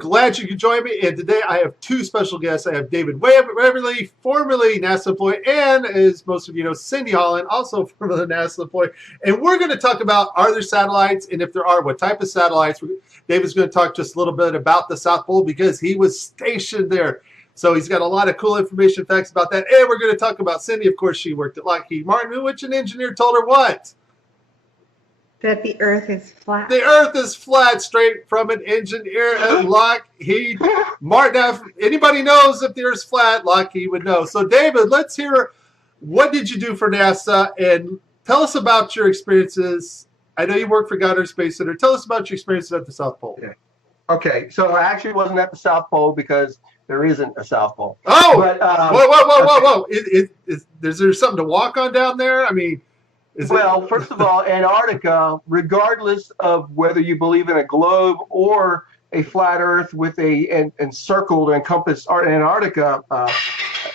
Glad you could join me. And today I have two special guests. I have David Waverly, formerly NASA employee, and as most of you know, Cindy Holland, also formerly NASA employee. And we're going to talk about, are there satellites? And if there are, what type of satellites? David's going to talk just a little bit about the South Pole because he was stationed there. So he's got a lot of cool information, facts about that. And we're going to talk about Cindy. Of course, she worked at Lockheed Martin, which an engineer told her what? That the Earth is flat. The Earth is flat, straight from an engineer at Lockheed Martin. Now, if anybody knows if the Earth's flat, Lockheed would know. So, David, let's hear, what did you do for NASA? And tell us about your experiences. I know you work for Goddard Space Center. Tell us about your experiences at the South Pole. Yeah. Okay, so I actually wasn't at the South Pole because there isn't a South Pole. Oh, but, whoa. Is there something to walk on down there? I mean, well, first of all, Antarctica, regardless of whether you believe in a globe or a flat Earth with a encircled, encompassed Antarctica,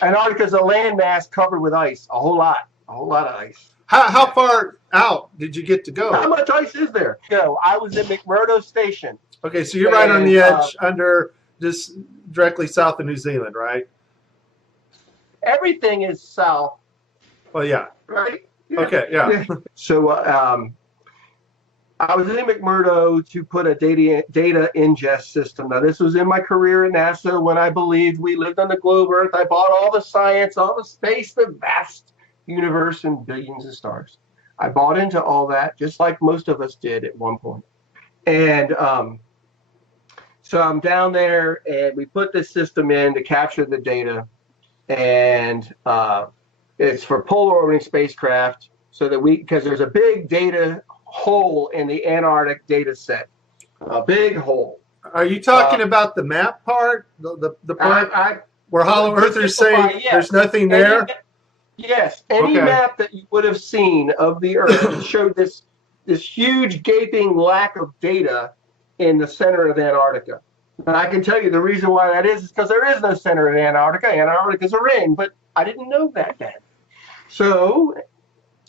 Antarctica is a landmass covered with ice, a whole lot of ice. How far out did you get to go? How much ice is there? No, I was at McMurdo Station. Okay, so you're right on the edge, under just directly south of New Zealand, right? Everything is south. Well, yeah. Right? Yeah. Okay, yeah. So I was in McMurdo to put a data ingest system. Now, this was in my career at NASA when I believed we lived on the globe Earth. I bought all the science, all the space, the vast universe, and billions of stars. I bought into all that, just like most of us did at one point. And so I'm down there, and we put this system in to capture the data. And it's for polar orbiting spacecraft, so that because there's a big data hole in the Antarctic data set, a big hole. Are you talking about the map part, the part where Hollow Earthers say there's nothing there? Yes, any map that you would have seen of the Earth showed this huge gaping lack of data in the center of Antarctica. And I can tell you the reason why that is because there is no center in Antarctica. Antarctica is a ring, but I didn't know that then. So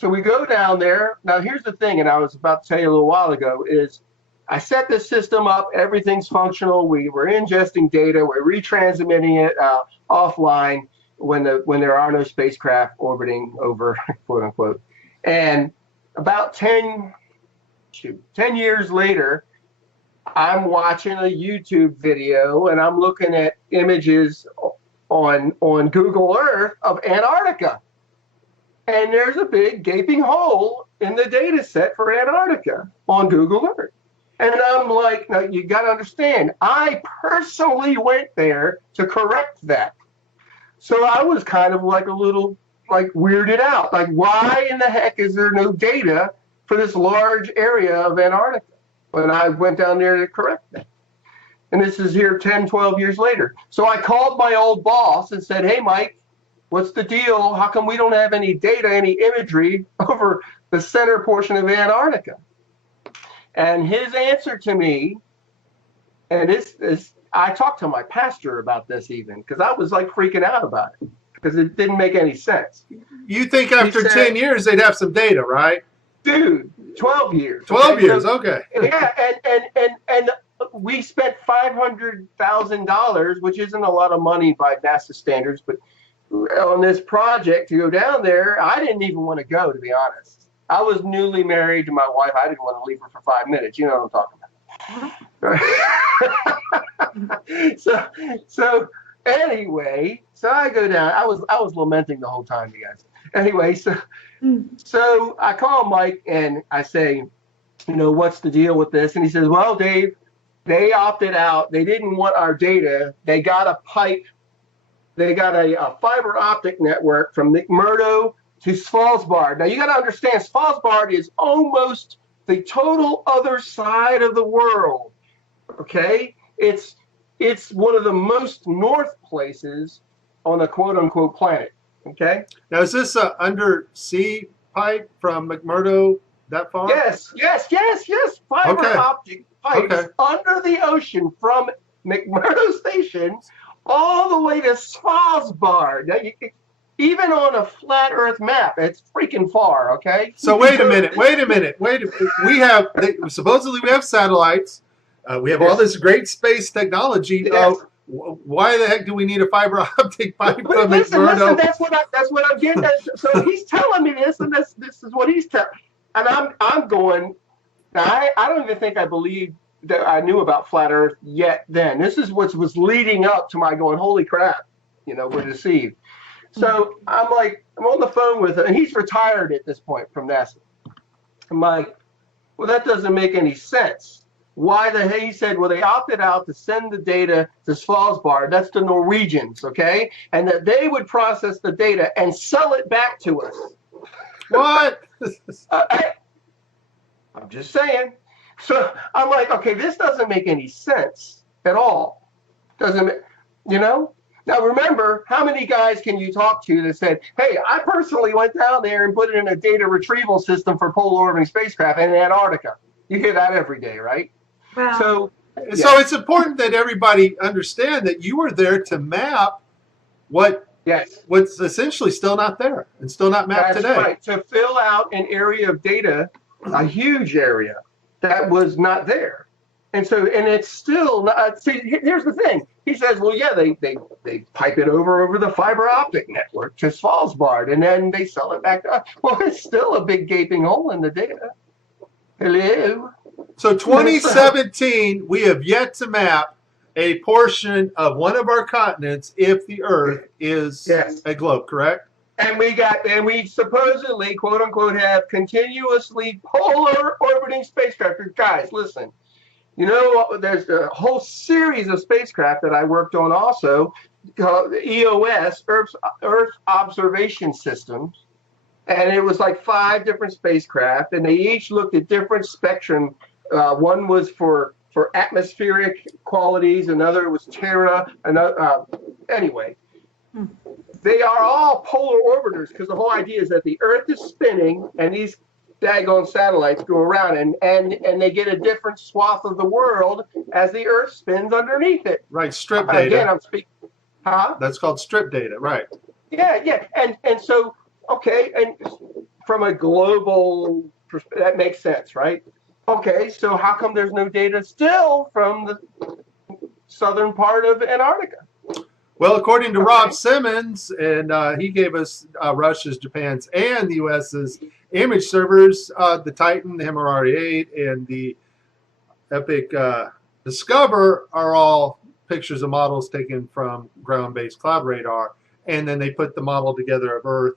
we go down there. Now, here's the thing, and I was about to tell you a little while ago, is I set this system up. Everything's functional. We were ingesting data. We're retransmitting it offline when there are no spacecraft orbiting over, quote unquote. And about 10 years later, I'm watching a YouTube video, and I'm looking at images on Google Earth of Antarctica. And there's a big gaping hole in the data set for Antarctica on Google Earth. And I'm like, now you got to understand, I personally went there to correct that. So I was kind of like a little weirded out. Like, why in the heck is there no data for this large area of Antarctica when I went down there to correct that? And this is here 10, 12 years later. So I called my old boss and said, hey, Mike, what's the deal? How come we don't have any data, any imagery over the center portion of Antarctica? And his answer to me, and I talked to my pastor about this even, because I was like freaking out about it, because it didn't make any sense. You think after 10 years they'd have some data, right? Dude, 12 years. 12 years, okay. Yeah, and we spent $500,000, which isn't a lot of money by NASA standards, but on this project to go down there, I didn't even want to go, to be honest. I was newly married to my wife. I didn't want to leave her for 5 minutes. You know what I'm talking about. So anyway, so I go down. I was lamenting the whole time, you guys. Anyway, so I call Mike and I say, what's the deal with this? And he says, well, Dave, they opted out. They didn't want our data. They got a pipe. They got a fiber optic network from McMurdo to Svalbard. Now, you got to understand, Svalbard is almost the total other side of the world, okay? It's one of the most north places on the quote-unquote planet, okay? Now, is this an undersea pipe from McMurdo that far? Yes. Fiber optic pipes under the ocean from McMurdo Station all the way to Svalbard. Now, even on a flat Earth map, it's freaking far, okay? So wait a minute. Supposedly we have satellites. We have all this great space technology. Yes. Why the heck do we need a fiber optic pipe But from listen, McMurdo? that's what I'm getting at. So he's telling me this, and this is what he's telling. And I'm going. Now I don't even think I believe that I knew about flat Earth yet. Then this is what was leading up to my going. Holy crap! We're deceived. So I'm on the phone with him, and he's retired at this point from NASA. I'm like, well, that doesn't make any sense. Why the hell? He said, well, they opted out to send the data to Svalbard. That's the Norwegians, okay? And that they would process the data and sell it back to us. What? I'm just saying. So I'm like, okay, this doesn't make any sense at all. Doesn't, Now remember, how many guys can you talk to that said, hey, I personally went down there and put it in a data retrieval system for polar orbiting spacecraft in Antarctica? You hear that every day, right? Wow. So it's important that everybody understand that you were there to map what's essentially still not there and still not mapped That's today. right. To fill out an area of data, a huge area that was not there. And it's still not. See, here's the thing. He says, well, yeah, they pipe it over the fiber optic network to Svalbard, and then they sell it back to us. Well, it's still a big gaping hole in the data. Hello. So 2017, we have yet to map a portion of one of our continents if the Earth is a globe, correct? And we supposedly, quote unquote, have continuously polar orbiting spacecraft. Guys, listen. There's a whole series of spacecraft that I worked on also, called EOS, Earth Observation Systems. And it was like 5 different spacecraft, and they each looked at different spectrum. One was for atmospheric qualities, another was Terra, anyway. They are all polar orbiters because the whole idea is that the Earth is spinning and these daggone satellites go around and they get a different swath of the world as the Earth spins underneath it. Right, strip data. Again, I'm speaking. Huh? That's called strip data, right? Yeah. And so, okay, and from a global perspective, that makes sense, right? Okay, so how come there's no data still from the southern part of Antarctica? Well, according to Rob Simmons, and he gave us Russia's, Japan's, and the U.S.'s image servers, the Titan, the MRR-8, and the Epic Discover are all pictures of models taken from ground-based cloud radar, and then they put the model together of Earth.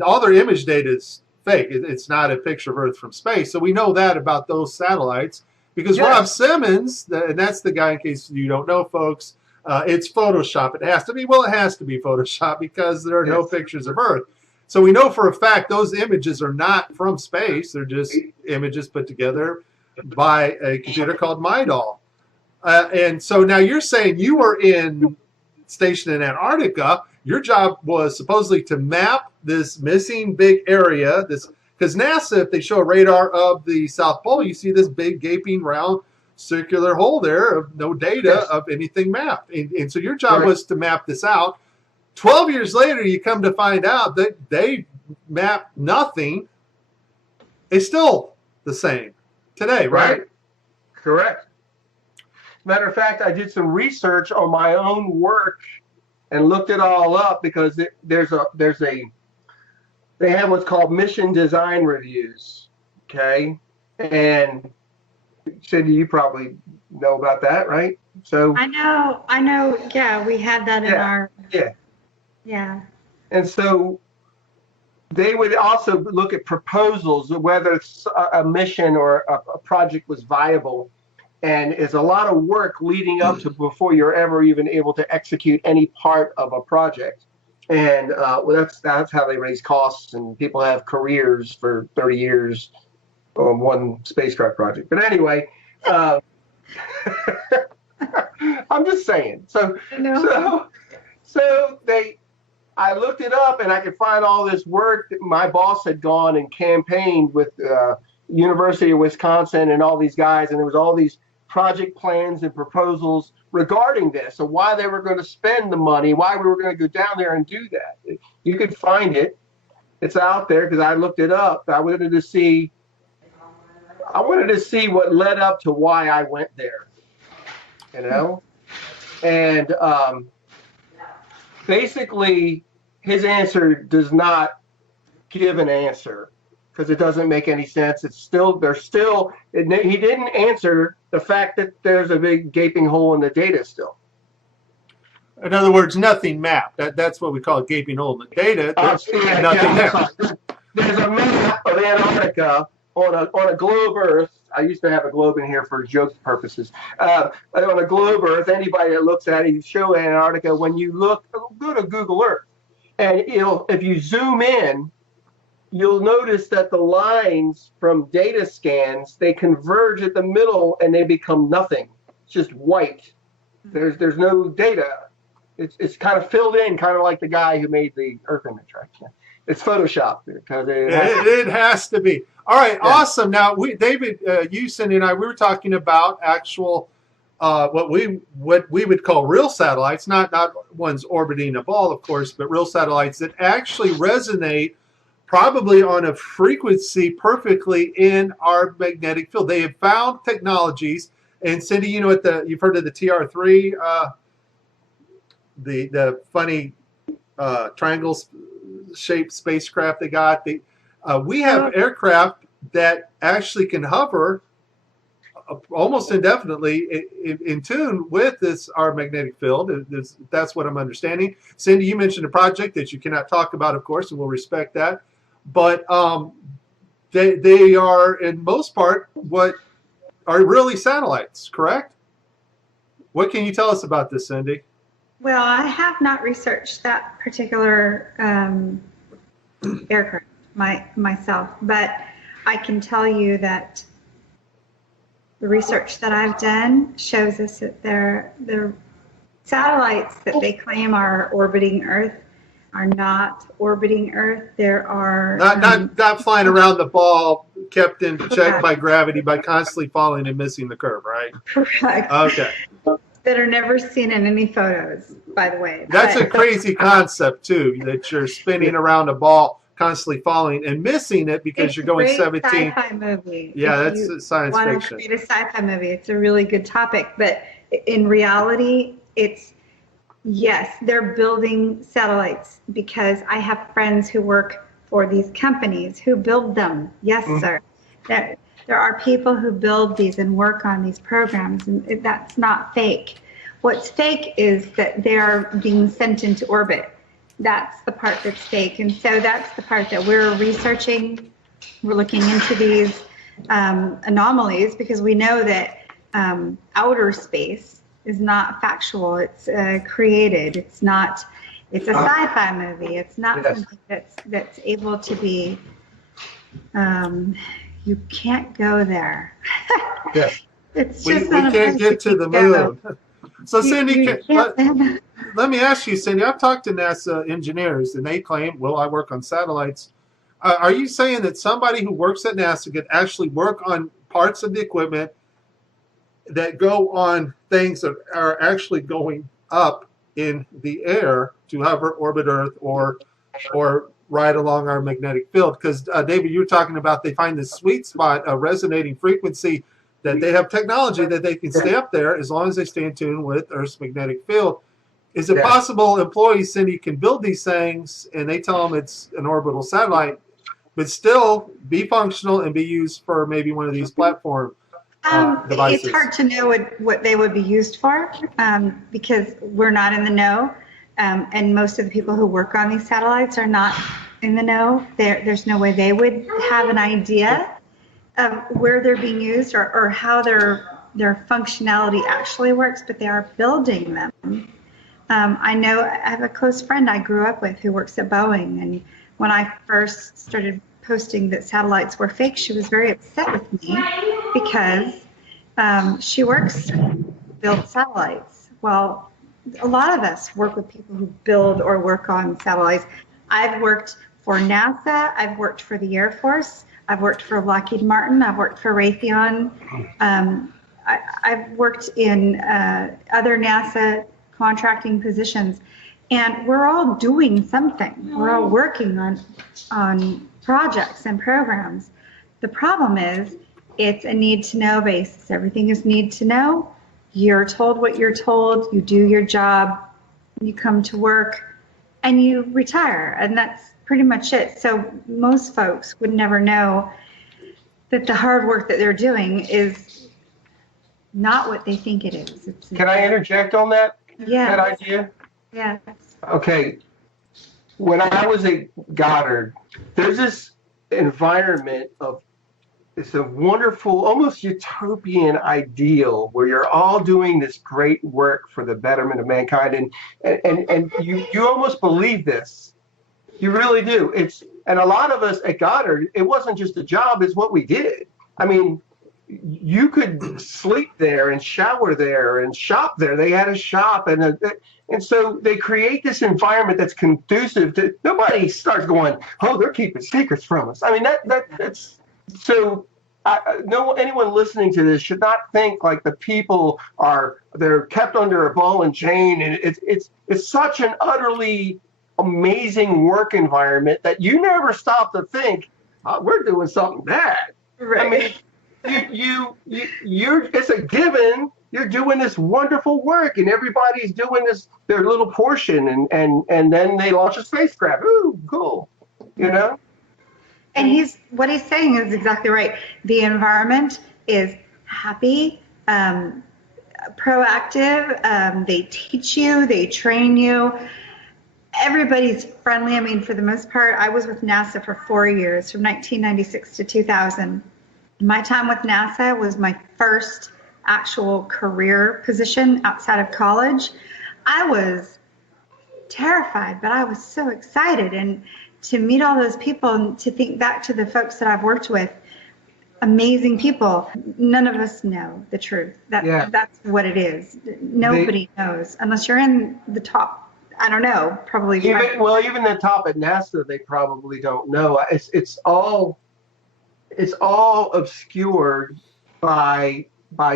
All their image data is fake. It's not a picture of Earth from space. So we know that about those satellites because Rob Simmons, and that's the guy, in case you don't know, folks, it's Photoshop. It has to be. Well, it has to be Photoshop because there are no pictures of Earth. So we know for a fact those images are not from space. They're just images put together by a computer called MyDoll. And so now you're saying you were stationed in Antarctica. Your job was supposedly to map this missing big area. Because NASA, if they show a radar of the South Pole, you see this big gaping round circular hole there of no data of anything mapped. And so your job was to map this out. 12 years later, you come to find out that they mapped nothing. It's still the same today, right? Correct. Matter of fact, I did some research on my own work and looked it all up because they have what's called mission design reviews. Okay. And Cindy, you probably know about that, right? So I know. Yeah, we had that in our. Yeah. And so they would also look at proposals, whether a mission or a project was viable. And it's a lot of work leading up to before you're ever even able to execute any part of a project. And that's how they raise costs, and people have careers for 30 years on one spacecraft project. But anyway, I'm just saying. I looked it up, and I could find all this work. My boss had gone and campaigned with University of Wisconsin and all these guys, and there was all these project plans and proposals regarding this, so why they were going to spend the money, why we were going to go down there and do that. You could find it. It's out there because I looked it up. I wanted to see I wanted to see what led up to why I went there, you know? And basically, his answer does not give an answer because it doesn't make any sense. It's still, he didn't answer the fact that there's a big gaping hole in the data still. In other words, nothing mapped. That's what we call a gaping hole in the data. There's nothing there. There's a map of Antarctica on a globe Earth. I used to have a globe in here for joke purposes. On a globe Earth, anybody that looks at it, you show Antarctica. When you look, go to Google Earth, and if you zoom in, you'll notice that the lines from data scans, they converge at the middle and they become nothing. It's just white. There's no data. It's kind of filled in, kind of like the guy who made the Earth image, right? It's Photoshop. It has to be. All right, yeah. Awesome. Now, David, you, Cindy, and I, we were talking about actual, what we would call real satellites, not ones orbiting a ball, of course, but real satellites that actually resonate probably on a frequency perfectly in our magnetic field. They have found technologies, and Cindy, you know, you've heard of the TR3, the funny triangle-shaped spacecraft they got. We have aircraft that actually can hover almost indefinitely in tune with our magnetic field. That's what I'm understanding. Cindy, you mentioned a project that you cannot talk about, of course, and we'll respect that. But they are, in most part, what are really satellites, correct? What can you tell us about this, Cindy? Well, I have not researched that particular aircraft myself, but I can tell you that the research that I've done shows us that the satellites that they claim are orbiting Earth are not orbiting Earth. There are not flying around the ball, kept in check by gravity by constantly falling and missing the curve, right? Correct. Okay. That are never seen in any photos, by the way. That's a crazy concept too, that you're spinning around a ball, constantly falling and missing it because you're going 17. Sci-fi movie. Yeah, that's science fiction. Want to create a sci-fi movie? It's a really good topic, but in reality, yes, they're building satellites because I have friends who work for these companies who build them. Yes, sir. There are people who build these and work on these programs, and that's not fake. What's fake is that they're being sent into orbit. That's the part that's fake, and so that's the part that we're researching. We're looking into these anomalies because we know that outer space is not factual. It's created. It's not. It's a sci-fi movie. It's not something that's able to be. You can't go there. Yeah. It's we just we can't get to the moon. So Cindy, let me ask you, Cindy, I've talked to NASA engineers and they claim, well, I work on satellites. Are you saying that somebody who works at NASA could actually work on parts of the equipment that go on things that are actually going up in the air to hover, orbit Earth, or right along our magnetic field? Because David, you were talking about they find this sweet spot, a resonating frequency, that they have technology that they can stay up there as long as they stay in tune with Earth's magnetic field. Is it possible employees, Cindy, can build these things and they tell them it's an orbital satellite, but still be functional and be used for maybe one of these platform devices? It's hard to know what they would be used for because we're not in the know. And most of the people who work on these satellites are not in the know. There's no way they would have an idea of where they're being used or how their functionality actually works, but they are building them. I know I have a close friend I grew up with who works at Boeing, and when I first started posting that satellites were fake, she was very upset with me because she works to build satellites. Well, a lot of us work with people who build or work on satellites. I've worked for NASA, I've worked for the Air Force, I've worked for Lockheed Martin, I've worked for Raytheon, I've worked in other NASA contracting positions, and we're all doing something. We're all working on projects and programs. The problem is It's a need to know basis. Everything is need to know. You're told what you're told. You do your job. You come to work and you retire. And that's pretty much it. So most folks would never know that the hard work that they're doing is not what they think it is. Can I interject on that? Yeah. That idea? Yes. Okay. When I was at Goddard, there's this environment of, it's a wonderful, almost utopian ideal where you're all doing this great work for the betterment of mankind, and you almost believe this. You really do. And a lot of us at Goddard, it wasn't just a job, it's what we did. I mean, you could sleep there and shower there and shop there. They had a shop, and so they create this environment that's conducive to, nobody starts going, oh, they're keeping secrets from us. I mean, that's so. Anyone listening to this should not think like the people they're kept under a ball and chain, and it's such an utterly amazing work environment that you never stop to think, we're doing something bad. Right. I mean, you're it's a given. You're doing this wonderful work, and everybody's doing their little portion, and then they launch a spacecraft. Ooh, cool. You know. And what he's saying is exactly right. The environment is happy, proactive. They teach you, they train you. Everybody's friendly. I mean, for the most part, I was with NASA for 4 years, from 1996 to 2000. My time with NASA was my first actual career position outside of college. I was terrified, but I was so excited. And to meet all those people and to think back to the folks that I've worked with, amazing people. None of us know the truth. That's what it is. Nobody knows unless you're in the top. I don't know. Probably. Even the top at NASA, they probably don't know. It's all obscured by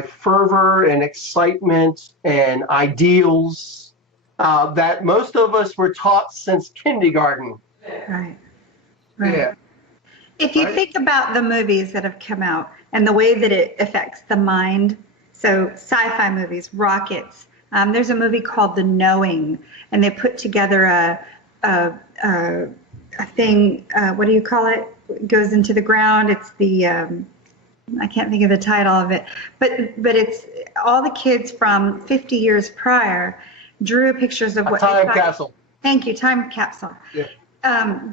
fervor and excitement and ideals that most of us were taught since kindergarten. Right. Yeah. If you think about the movies that have come out and the way that it affects the mind, so sci-fi movies, rockets, there's a movie called The Knowing, and they put together a thing, what do you call it? It goes into the ground. It's the, I can't think of the title of it, but it's all the kids from 50 years prior drew pictures of what time capsule. Thank you, time capsule. Yeah.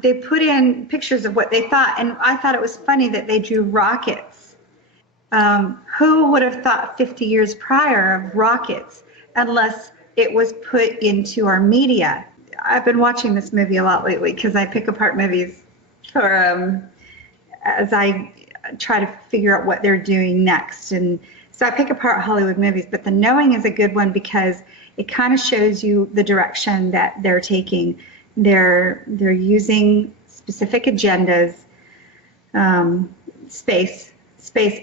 They put in pictures of what they thought, and I thought it was funny that they drew rockets. Who would have thought 50 years prior of rockets unless it was put into our media? I've been watching this movie a lot lately because I pick apart movies for as I try to figure out what they're doing next. And so I pick apart Hollywood movies, but The Knowing is a good one because it kind of shows you the direction that they're taking. They're using specific agendas, space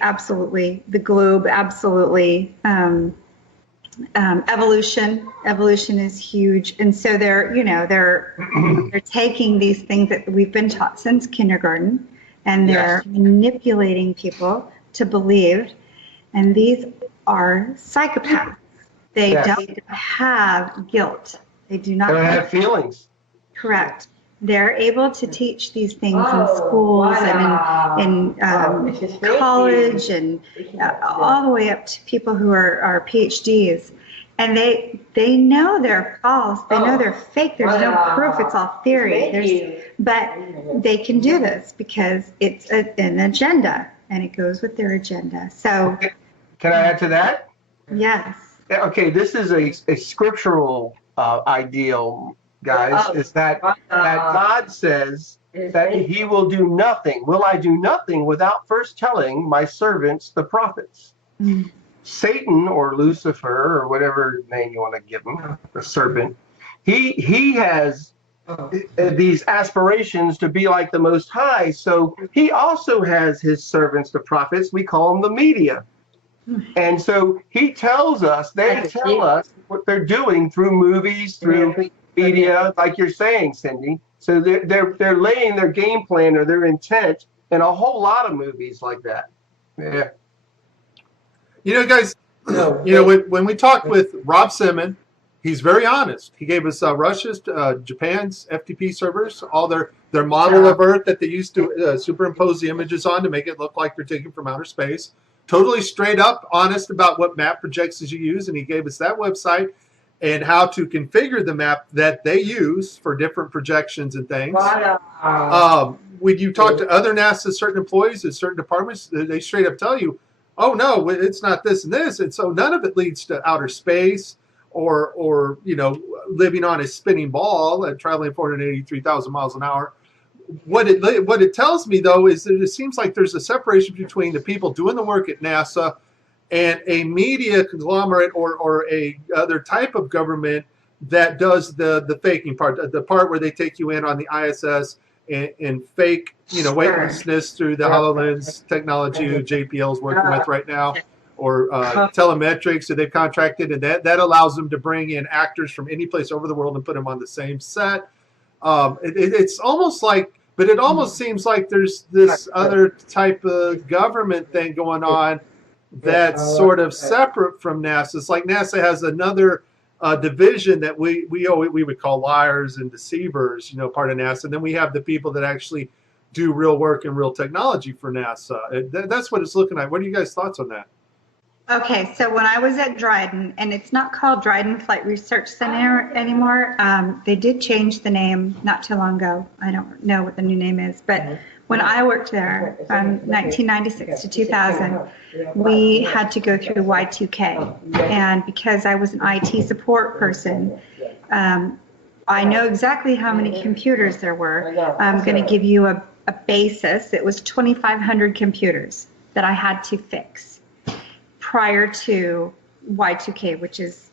absolutely, the globe absolutely, evolution is huge, and so they're taking these things that we've been taught since kindergarten, and they're manipulating people to believe, and these are psychopaths. They don't have guilt. They do not have feelings. Correct. They're able to teach these things in schools and in college and all the way up to people who are PhDs. And they know they're false. They know they're fake. There's no proof. It's all theory. But they can do this because it's an agenda, and it goes with their agenda. So, can I add to that? Yes. Okay, this is a scriptural ideal, guys, is that God says that he will do nothing. Will I do nothing without first telling my servants, the prophets? Mm. Satan, or Lucifer, or whatever name you want to give him, the serpent, he has these aspirations to be like the Most High. So he also has his servants, the prophets. We call them the media. And so they tell us what they're doing through movies, through media, like you're saying, Cindy. So they're laying their game plan or their intent in a whole lot of movies like that. Yeah. You know, guys, when we talked with Rob Simon, he's very honest. He gave us Russia's, Japan's FTP servers, all their model of Earth that they used to superimpose the images on to make it look like they're taken from outer space. Totally straight up honest about what map projections you use, and he gave us that website and how to configure the map that they use for different projections and things. When you talk to other NASA certain employees in certain departments, they straight up tell you, oh no, it's not this and this, and so none of it leads to outer space or living on a spinning ball and traveling 483,000 miles an hour. What it tells me though is that it seems like there's a separation between the people doing the work at NASA and a media conglomerate or a other type of government that does the faking part, the part where they take you in on the ISS and fake, weightlessness through the HoloLens technology JPL is working with right now, or telemetrics that they've contracted, and that allows them to bring in actors from any place over the world and put them on the same set. It's almost like, but it almost seems like there's this other type of government thing going on that's sort of separate from NASA. It's like NASA has another division that we would call liars and deceivers, part of NASA. And then we have the people that actually do real work and real technology for NASA. That's what it's looking like. What are you guys' thoughts on that? Okay, so when I was at Dryden, and it's not called Dryden Flight Research Center anymore, they did change the name not too long ago. I don't know what the new name is, but when I worked there from 1996 to 2000, we had to go through Y2K. And because I was an IT support person, I know exactly how many computers there were. I'm going to give you a basis. It was 2,500 computers that I had to fix prior to Y2K, which is,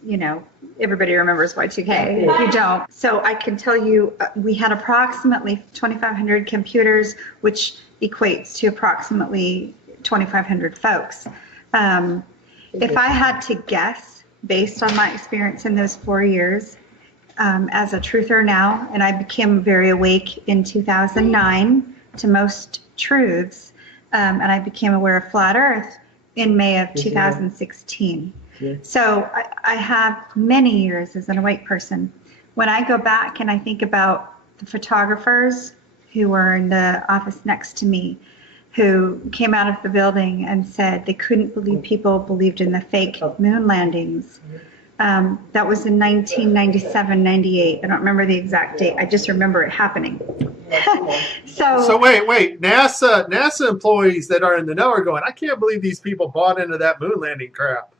everybody remembers Y2K. If you don't. So I can tell you we had approximately 2,500 computers, which equates to approximately 2,500 folks. If I had to guess, based on my experience in those 4 years, as a truther now, and I became very awake in 2009 to most truths, and I became aware of flat Earth in May of 2016. So I have many years as an awake person. When I go back and I think about the photographers who were in the office next to me, who came out of the building and said they couldn't believe people believed in the fake moon landings. That was in 1997, 98. I don't remember the exact date. I just remember it happening. So wait. NASA employees that are in the know are going, I can't believe these people bought into that moon landing crap.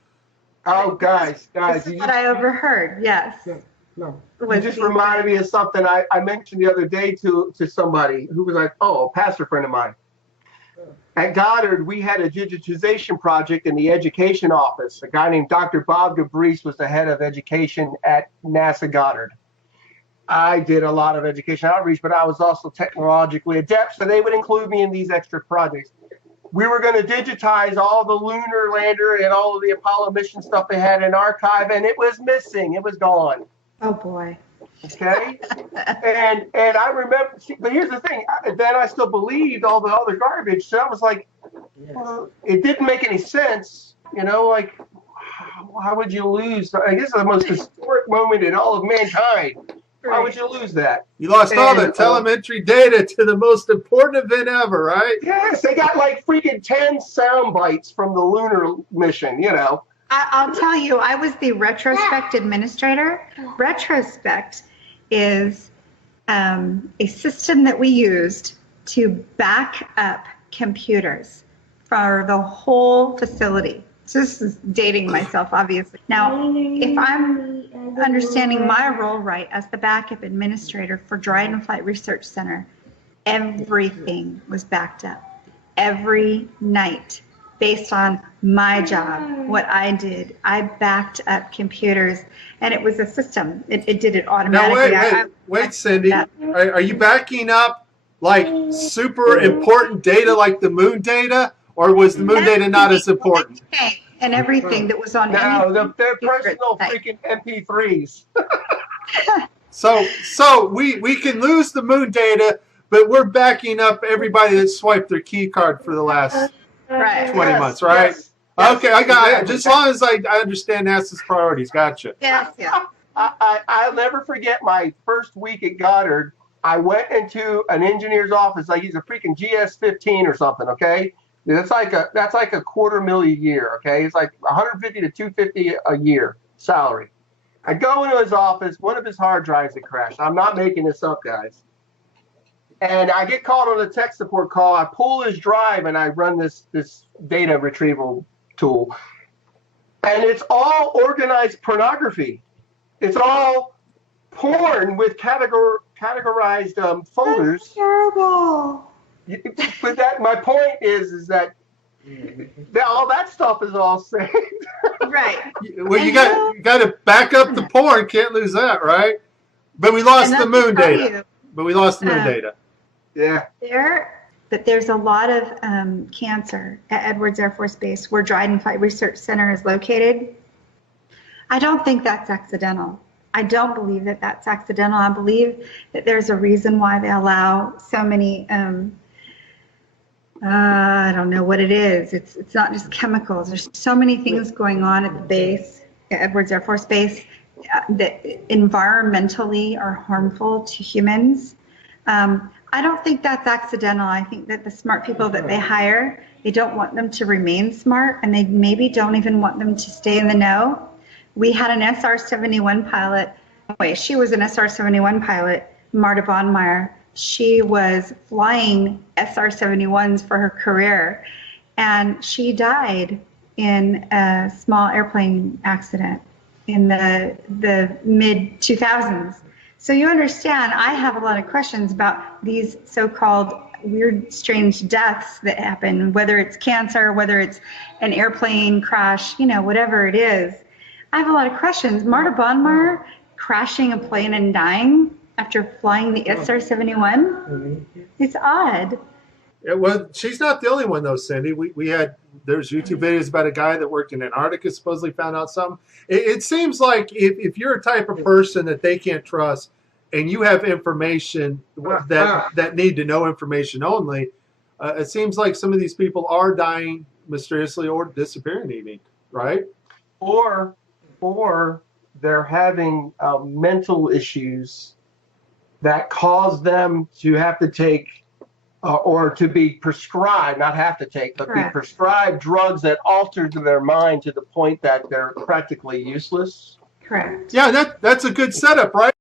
Oh, guys. This is what I overheard, yes. You just reminded me of something I mentioned the other day to somebody who was like, a pastor friend of mine. At Goddard, we had a digitization project in the education office. A guy named Dr. Bob Gabrice was the head of education at NASA Goddard. I did a lot of education outreach, but I was also technologically adept, so they would include me in these extra projects. We were going to digitize all the lunar lander and all of the Apollo mission stuff they had in archive, and it was missing. It was gone. Oh, boy. Okay? and I remember, but here's the thing. Then I still believed all the other garbage, so I was like, well, it didn't make any sense. Like, how would you lose? I guess the most historic moment in all of mankind. Why would you lose that? You lost all the telemetry data to the most important event ever, right? Yes, they got like freaking 10 sound bites from the lunar mission, I'll tell you, I was the retrospect administrator. Retrospect is a system that we used to back up computers for the whole facility. So this is dating myself, obviously. Now, if I'm understanding my role right as the backup administrator for Dryden Flight Research Center, everything was backed up every night based on my job, what I did. I backed up computers, and it was a system. It did it automatically. Now, wait, Cindy. Are you backing up like super important data like the moon data? Or was the moon data not as important? And everything that was on they're personal freaking MP3s. So we can lose the moon data, but we're backing up everybody that swiped their key card for the last Right. 20 Yes, months, right? yes, Okay, I got exactly. just as long as I understand NASA's priorities. Gotcha. Yes, yeah. I'll never forget my first week at Goddard. I went into an engineer's office, like he's a freaking GS-15 or something, okay? That's like a $250,000 a year, okay? It's like 150 to 250 a year salary. I go into his office, one of his hard drives had crashed. I'm not making this up, guys. And I get called on a tech support call. I pull his drive and I run this data retrieval tool. And it's all organized pornography. It's all porn with categorized folders. That's terrible. But my point is that all that stuff is all saved. Right. Well, you got to back up the porn. Can't lose that, right? But we lost the moon data. Yeah. There's a lot of cancer at Edwards Air Force Base, where Dryden Flight Research Center is located. I don't think that's accidental. I don't believe that that's accidental. I believe that there's a reason why they allow so many. I don't know what it is. It's not just chemicals. There's so many things going on at the base, at Edwards Air Force Base, that environmentally are harmful to humans. I don't think that's accidental. I think that the smart people that they hire, they don't want them to remain smart, and they maybe don't even want them to stay in the know. We had an SR-71 pilot. Anyway, she was an SR-71 pilot, Marta Bonmeyer. She was flying SR-71s for her career, and she died in a small airplane accident in the mid-2000s. So you understand, I have a lot of questions about these so-called weird, strange deaths that happen, whether it's cancer, whether it's an airplane crash, whatever it is. I have a lot of questions. Marta Bonmeyer crashing a plane and dying after flying the SR-71? It's odd. Yeah, well, she's not the only one, though, Cindy. There's YouTube videos about a guy that worked in Antarctica, supposedly found out something. It seems like if you're a type of person that they can't trust, and you have information that need to know information only, it seems like some of these people are dying mysteriously or disappearing even, right? Or they're having mental issues that cause them to have to take or to be prescribed, not have to take, but Correct. Be prescribed drugs that alter their mind to the point that they're practically useless. Correct. Yeah, that's a good setup, right?